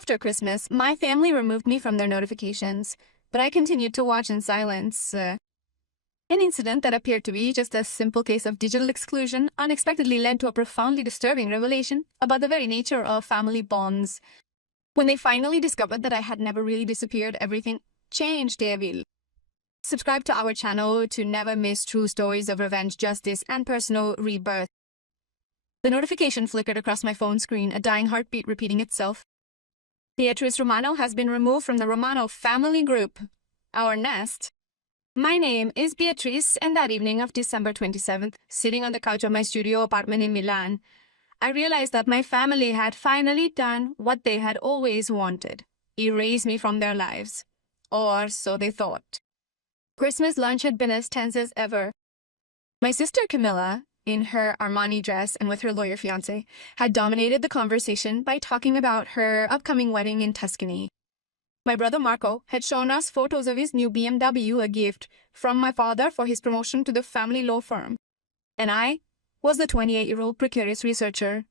After Christmas, my family removed me from their notifications, but I continued to watch in silence. An incident that appeared to be just a simple case of digital exclusion unexpectedly led to a profoundly disturbing revelation about the very nature of family bonds. When they finally discovered that I had never really disappeared, everything changed, Devil. Subscribe to our channel to never miss true stories of revenge, justice, and personal rebirth. The notification flickered across my phone screen, a dying heartbeat repeating itself. Beatrice Romano has been removed from the Romano family group, our nest. My name is Beatrice, and that evening of December 27th, sitting on the couch of my studio apartment in Milan, I realized that my family had finally done what they had always wanted: erase me from their lives. Or so they thought. Christmas lunch had been as tense as ever. My sister Camilla, in her Armani dress and with her lawyer fiancé, had dominated the conversation by talking about her upcoming wedding in Tuscany. My brother Marco had shown us photos of his new BMW, a gift from my father for his promotion to the family law firm. And I was the 28-year-old precarious researcher,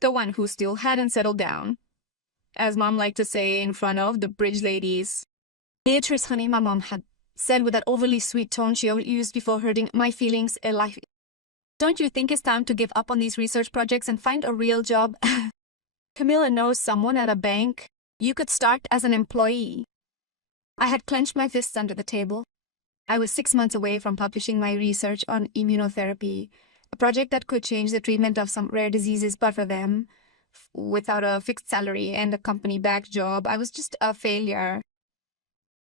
the one who still hadn't settled down. As Mom liked to say in front of the bridge ladies. Beatrice, honey, my mom had said with that overly sweet tone she always used before hurting my feelings in life. Don't you think it's time to give up on these research projects and find a real job? Camilla knows someone at a bank. You could start as an employee. I had clenched my fists under the table. I was 6 months away from publishing my research on immunotherapy, a project that could change the treatment of some rare diseases, but for them, without a fixed salary and a company-backed job, I was just a failure.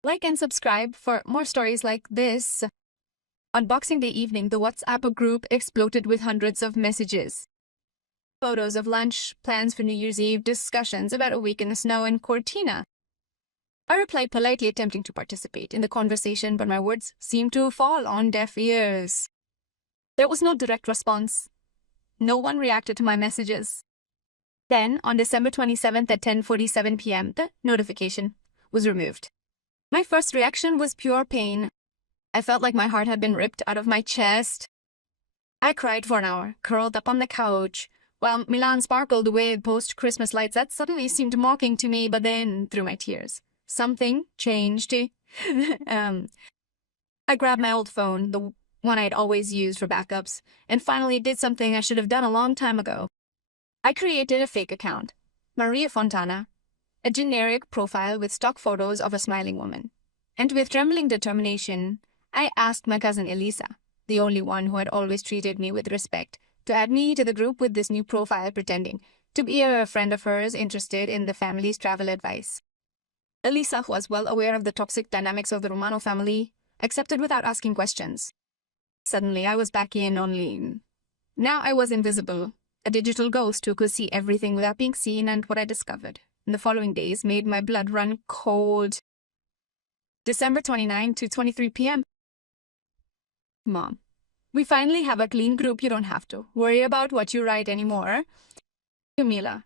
Like and subscribe for more stories like this. On Boxing Day evening, the WhatsApp group exploded with hundreds of messages. Photos of lunch, plans for New Year's Eve, discussions about a week in the snow in Cortina. I replied politely, attempting to participate in the conversation, but my words seemed to fall on deaf ears. There was no direct response. No one reacted to my messages. Then, on December 27th at 10:47 p.m., the notification was removed. My first reaction was pure pain. I felt like my heart had been ripped out of my chest. I cried for an hour, curled up on the couch, while Milan sparkled with post-Christmas lights that suddenly seemed mocking to me, but then, through my tears, something changed. I grabbed my old phone, the one I'd always used for backups, and finally did something I should have done a long time ago. I created a fake account, Maria Fontana, a generic profile with stock photos of a smiling woman. And with trembling determination, I asked my cousin Elisa, the only one who had always treated me with respect, to add me to the group with this new profile, pretending to be a friend of hers interested in the family's travel advice. Elisa, who was well aware of the toxic dynamics of the Romano family, accepted without asking questions. Suddenly, I was back in only. Now I was invisible, a digital ghost who could see everything without being seen, and what I discovered in the following days made my blood run cold. December 29 to 23 p.m. Mom, we finally have a clean group. You don't have to worry about what you write anymore. Camila,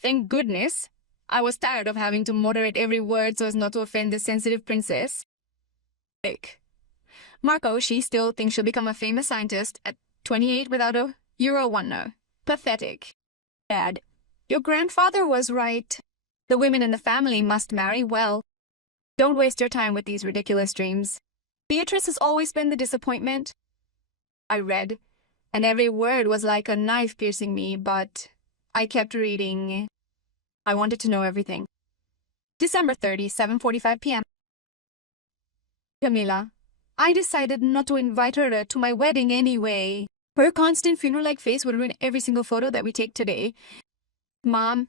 thank goodness. I was tired of having to moderate every word so as not to offend this sensitive princess. Marco, she still thinks she'll become a famous scientist at 28 without a Euro 1 now. Pathetic. Dad, your grandfather was right. The women in the family must marry well. Don't waste your time with these ridiculous dreams. Beatrice has always been the disappointment. I read, and every word was like a knife piercing me, but I kept reading. I wanted to know everything. December 30, 7:45 p.m. Camila, I decided not to invite her to my wedding anyway. Her constant funeral-like face would ruin every single photo that we take today. Mom,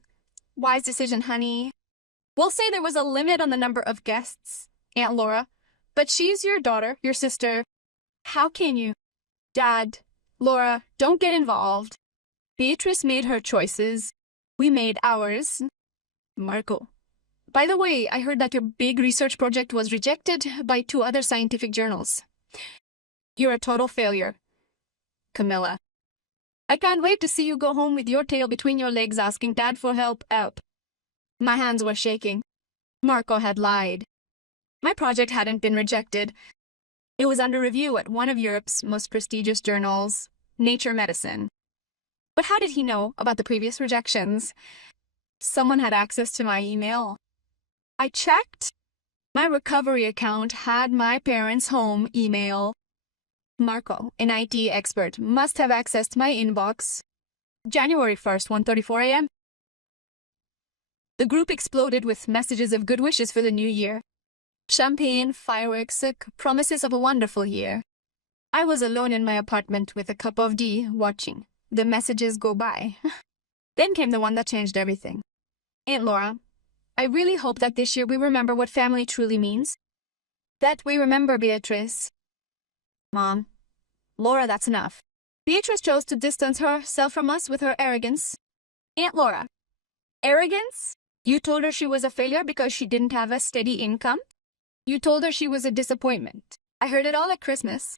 wise decision, honey. We'll say there was a limit on the number of guests, Aunt Laura, but she's your daughter, your sister. How can you? Dad, Laura, don't get involved. Beatrice made her choices. We made ours. Marco, by the way, I heard that your big research project was rejected by 2 other scientific journals. You're a total failure. Camilla, I can't wait to see you go home with your tail between your legs asking Dad for help. My hands were shaking. Marco had lied. My project hadn't been rejected. It was under review at one of Europe's most prestigious journals, Nature Medicine. But how did he know about the previous rejections? Someone had access to my email. I checked. My recovery account had my parents' home email. Marco, an IT expert, must have accessed my inbox. January 1st, 1:34 a.m. The group exploded with messages of good wishes for the new year. Champagne, fireworks, promises of a wonderful year. I was alone in my apartment with a cup of tea, watching the messages go by. Then came the one that changed everything. Aunt Laura, I really hope that this year we remember what family truly means. That we remember Beatrice. Mom. Laura, that's enough. Beatrice chose to distance herself from us with her arrogance. Aunt Laura. Arrogance? You told her she was a failure because she didn't have a steady income? You told her she was a disappointment. I heard it all at Christmas.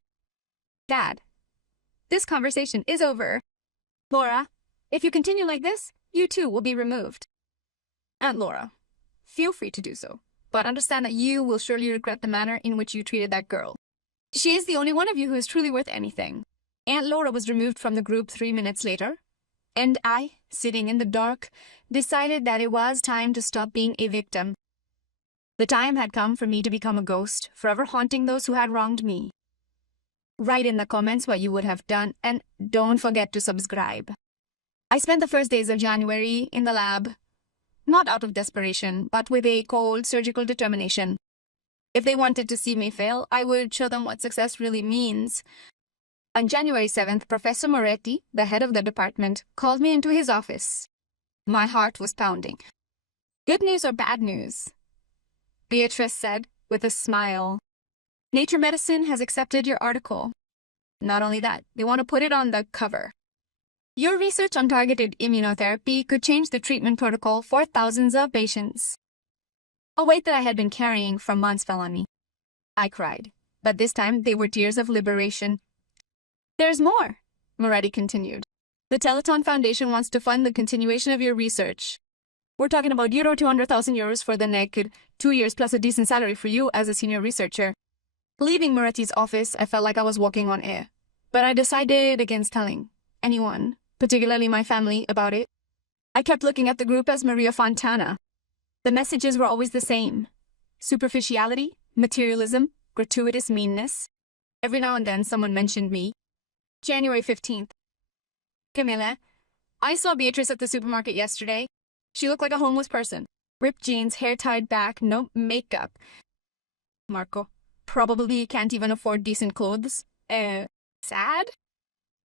Dad. This conversation is over. Laura, if you continue like this, you too will be removed. Aunt Laura, feel free to do so, but understand that you will surely regret the manner in which you treated that girl. She is the only one of you who is truly worth anything. Aunt Laura was removed from the group 3 minutes later, and I, sitting in the dark, decided that it was time to stop being a victim. The time had come for me to become a ghost, forever haunting those who had wronged me. Write in the comments what you would have done, and don't forget to subscribe. I spent the first days of January in the lab, not out of desperation, but with a cold, surgical determination. If they wanted to see me fail, I would show them what success really means. On January 7th, Professor Moretti, the head of the department, called me into his office. My heart was pounding. Good news or bad news? Beatrice said, with a smile. Nature Medicine has accepted your article. Not only that, they want to put it on the cover. Your research on targeted immunotherapy could change the treatment protocol for thousands of patients. A weight that I had been carrying for months fell on me. I cried, but this time they were tears of liberation. There's more, Moretti continued. The Telethon Foundation wants to fund the continuation of your research. We're talking about euro 200,000 euros for the next 2 years plus a decent salary for you as a senior researcher. Leaving Moretti's office, I felt like I was walking on air. But I decided against telling anyone, particularly my family, about it. I kept looking at the group as Maria Fontana. The messages were always the same. Superficiality, materialism, gratuitous meanness. Every now and then someone mentioned me. January 15th. Camilla, I saw Beatrice at the supermarket yesterday. She looked like a homeless person. Ripped jeans, hair tied back, no makeup. Marco. Probably can't even afford decent clothes. Sad?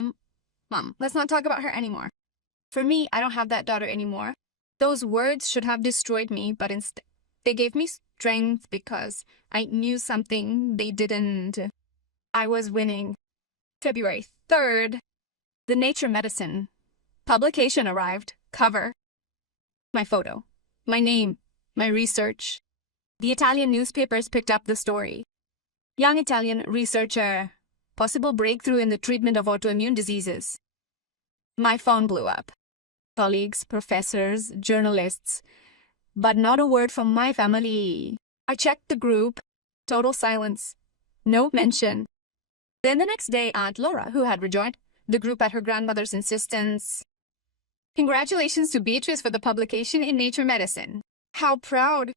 Mom, let's not talk about her anymore. For me, I don't have that daughter anymore. Those words should have destroyed me, but instead, they gave me strength because I knew something they didn't. I was winning. February 3rd. The Nature Medicine publication arrived. Cover. My photo. My name. My research. The Italian newspapers picked up the story. Young Italian researcher. Possible breakthrough in the treatment of autoimmune diseases. My phone blew up. Colleagues, professors, journalists. But not a word from my family. I checked the group. Total silence. No mention. Then the next day, Aunt Laura, who had rejoined the group at her grandmother's insistence. Congratulations to Beatrice for the publication in Nature Medicine. How proud.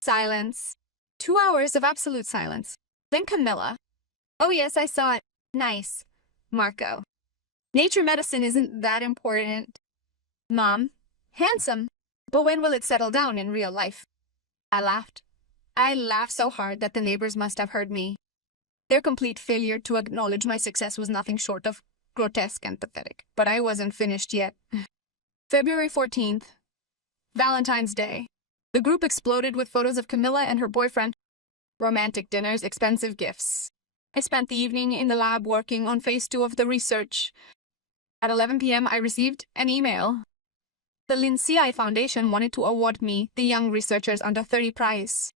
Silence. 2 hours of absolute silence. Then Camilla. Oh yes, I saw it. Nice. Marco. Nature Medicine isn't that important. Mom. Handsome. But when will it settle down in real life? I laughed. I laughed so hard that the neighbors must have heard me. Their complete failure to acknowledge my success was nothing short of grotesque and pathetic. But I wasn't finished yet. February 14th. Valentine's Day. The group exploded with photos of Camilla and her boyfriend. Romantic dinners, expensive gifts. I spent the evening in the lab working on phase 2 of the research. At 11 p.m. I received an email. The Lindsay Foundation wanted to award me the Young Researchers Under 30 prize.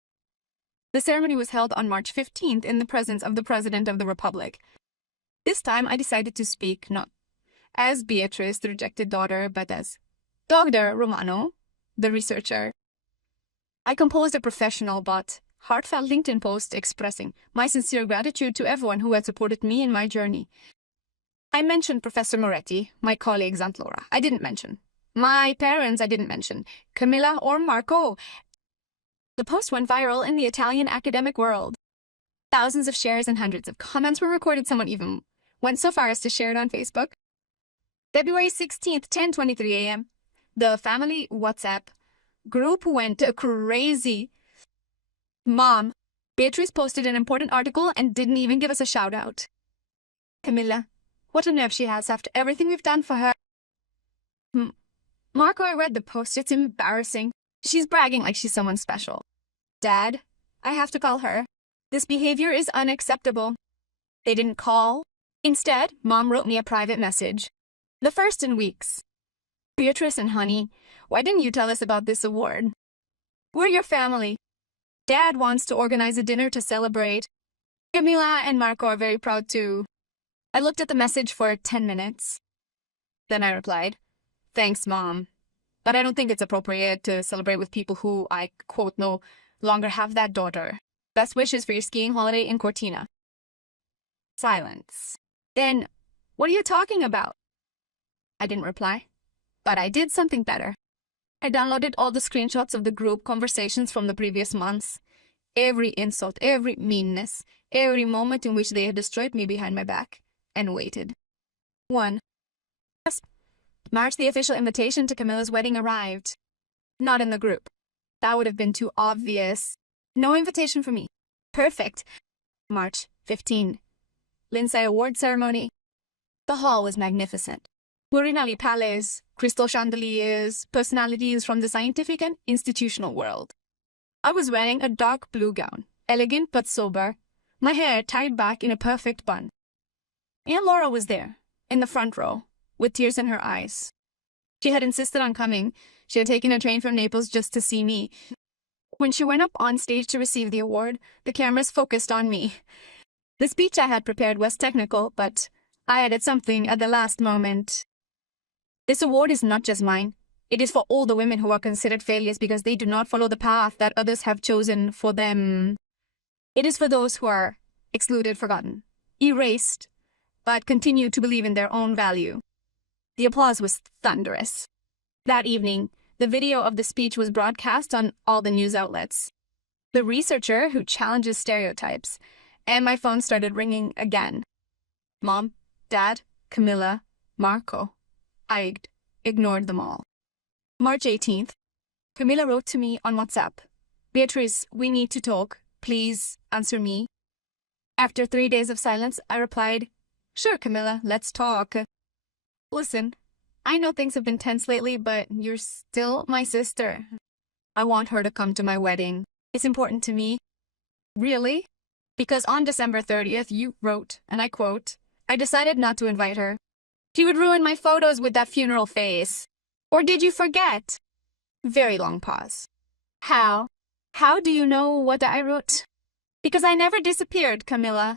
The ceremony was held on March 15th in the presence of the President of the Republic. This time I decided to speak not as Beatrice, the rejected daughter, but as Dr. Romano, the researcher. I composed a professional but heartfelt LinkedIn post expressing my sincere gratitude to everyone who had supported me in my journey. I mentioned Professor Moretti, my colleagues, Aunt Laura. I didn't mention My parents I didn't mention, Camilla or Marco. The post went viral in the Italian academic world. Thousands of shares and hundreds of comments were recorded. Someone even went so far as to share it on Facebook. February 16th, 10:23 a.m. The family WhatsApp group went crazy. Mom, Beatrice posted an important article and didn't even give us a shout out. Camilla, what a nerve she has after everything we've done for her. Marco, I read the post. It's embarrassing. She's bragging like she's someone special. Dad, I have to call her. This behavior is unacceptable. They didn't call. Instead, Mom wrote me a private message. The first in weeks. Beatrice and honey, why didn't you tell us about this award? We're your family. Dad wants to organize a dinner to celebrate. Camilla and Marco are very proud too. I looked at the message for 10 minutes. Then I replied, thanks, Mom. But I don't think it's appropriate to celebrate with people who, I quote, no longer have that daughter. Best wishes for your skiing holiday in Cortina. Silence. Then, what are you talking about? I didn't reply, but I did something better. I downloaded all the screenshots of the group conversations from the previous months. Every insult, every meanness, every moment in which they had destroyed me behind my back, and waited. 1. March, the official invitation to Camilla's wedding arrived. Not in the group. That would have been too obvious. No invitation for me. Perfect. March 15. Lindsay Award Ceremony. The hall was magnificent. Murinali Palace, crystal chandeliers, personalities from the scientific and institutional world. I was wearing a dark blue gown, elegant but sober, my hair tied back in a perfect bun. Aunt Laura was there, in the front row, with tears in her eyes. She had insisted on coming. She had taken a train from Naples just to see me. When she went up on stage to receive the award, the cameras focused on me. The speech I had prepared was technical, but I added something at the last moment. This award is not just mine. It is for all the women who are considered failures because they do not follow the path that others have chosen for them. It is for those who are excluded, forgotten, erased, but continue to believe in their own value. The applause was thunderous. That evening, the video of the speech was broadcast on all the news outlets. The researcher who challenges stereotypes, and my phone started ringing again. Mom, Dad, Camilla, Marco. I ignored them all. March 18th. Camilla wrote to me on WhatsApp. Beatrice, we need to talk. Please answer me. After 3 days of silence, I replied, sure, Camilla, let's talk. Listen, I know things have been tense lately, but you're still my sister. I want her to come to my wedding. It's important to me. Really? Because on December 30th, you wrote, and I quote, I decided not to invite her. She would ruin my photos with that funeral face. Or did you forget? Very long pause. How? How do you know what I wrote? Because I never disappeared, Camilla.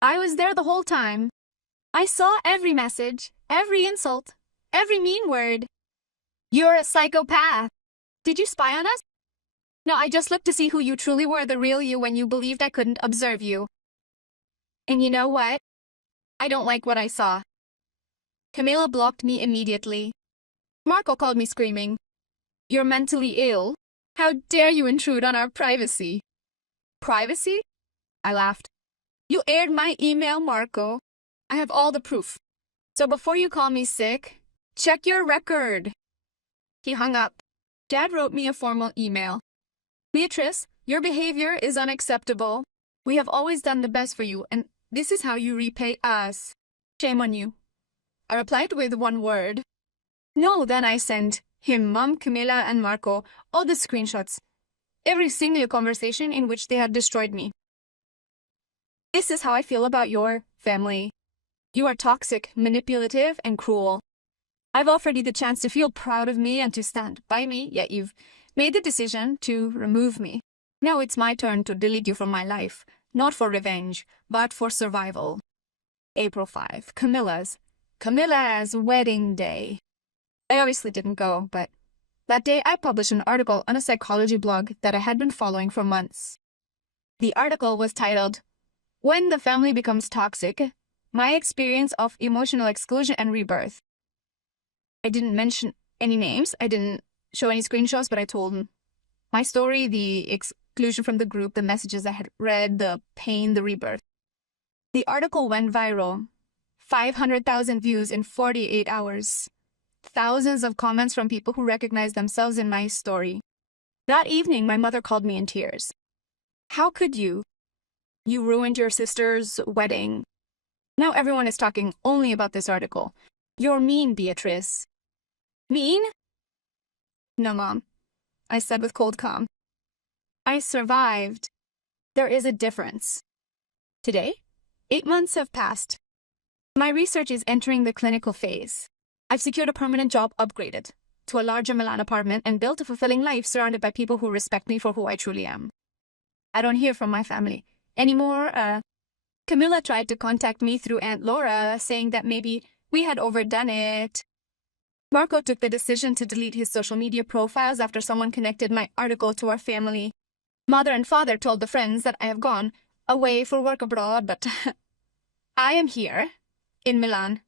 I was there the whole time. I saw every message, every insult, every mean word. You're a psychopath. Did you spy on us? No, I just looked to see who you truly were, the real you, when you believed I couldn't observe you. And you know what? I don't like what I saw. Camilla blocked me immediately. Marco called me screaming, you're mentally ill. How dare you intrude on our privacy? Privacy? I laughed. You aired my email, Marco. I have all the proof. So before you call me sick, check your record. He hung up. Dad wrote me a formal email. Beatrice, your behavior is unacceptable. We have always done the best for you, and this is how you repay us. Shame on you. I replied with one word. No, then I sent him, Mom, Camilla, and Marco all the screenshots. Every single conversation in which they had destroyed me. This is how I feel about your family. You are toxic, manipulative, and cruel. I've offered you the chance to feel proud of me and to stand by me, yet you've made the decision to remove me. Now it's my turn to delete you from my life, not for revenge, but for survival. April 5, Camilla's wedding day. I obviously didn't go, but that day I published an article on a psychology blog that I had been following for months. The article was titled, When the Family Becomes Toxic, My Experience of Emotional Exclusion and Rebirth. I didn't mention any names. I didn't show any screenshots, but I told him my story, the exclusion from the group, the messages I had read, the pain, the rebirth. The article went viral. 500,000 views in 48 hours. Thousands of comments from people who recognized themselves in my story. That evening, my mother called me in tears. How could you? You ruined your sister's wedding. Now everyone is talking only about this article. You're mean, Beatrice. Mean? No, Mom, I said with cold calm. I survived. There is a difference. Today, 8 months have passed. My research is entering the clinical phase. I've secured a permanent job, upgraded to a larger Milan apartment, and built a fulfilling life surrounded by people who respect me for who I truly am. I don't hear from my family anymore. Camilla tried to contact me through Aunt Laura, saying that maybe we had overdone it. Marco took the decision to delete his social media profiles after someone connected my article to our family. Mother and father told the friends that I have gone away for work abroad, but I am here, in Milan,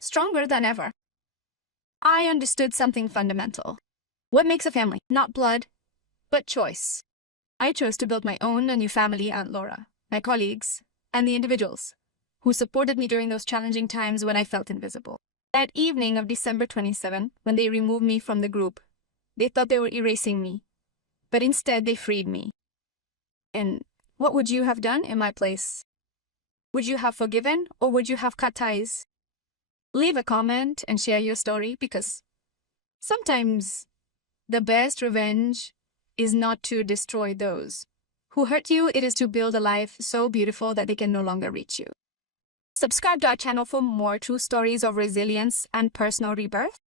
stronger than ever. I understood something fundamental. What makes a family? Not blood, but choice. I chose to build my own new family, Aunt Laura, my colleagues, and the individuals who supported me during those challenging times when I felt invisible. That evening of December 27, when they removed me from the group, they thought they were erasing me, but instead they freed me. And what would you have done in my place? Would you have forgiven, or would you have cut ties? Leave a comment and share your story, because sometimes the best revenge is not to destroy those who hurt you. It is to build a life so beautiful that they can no longer reach you. Subscribe to our channel for more true stories of resilience and personal rebirth.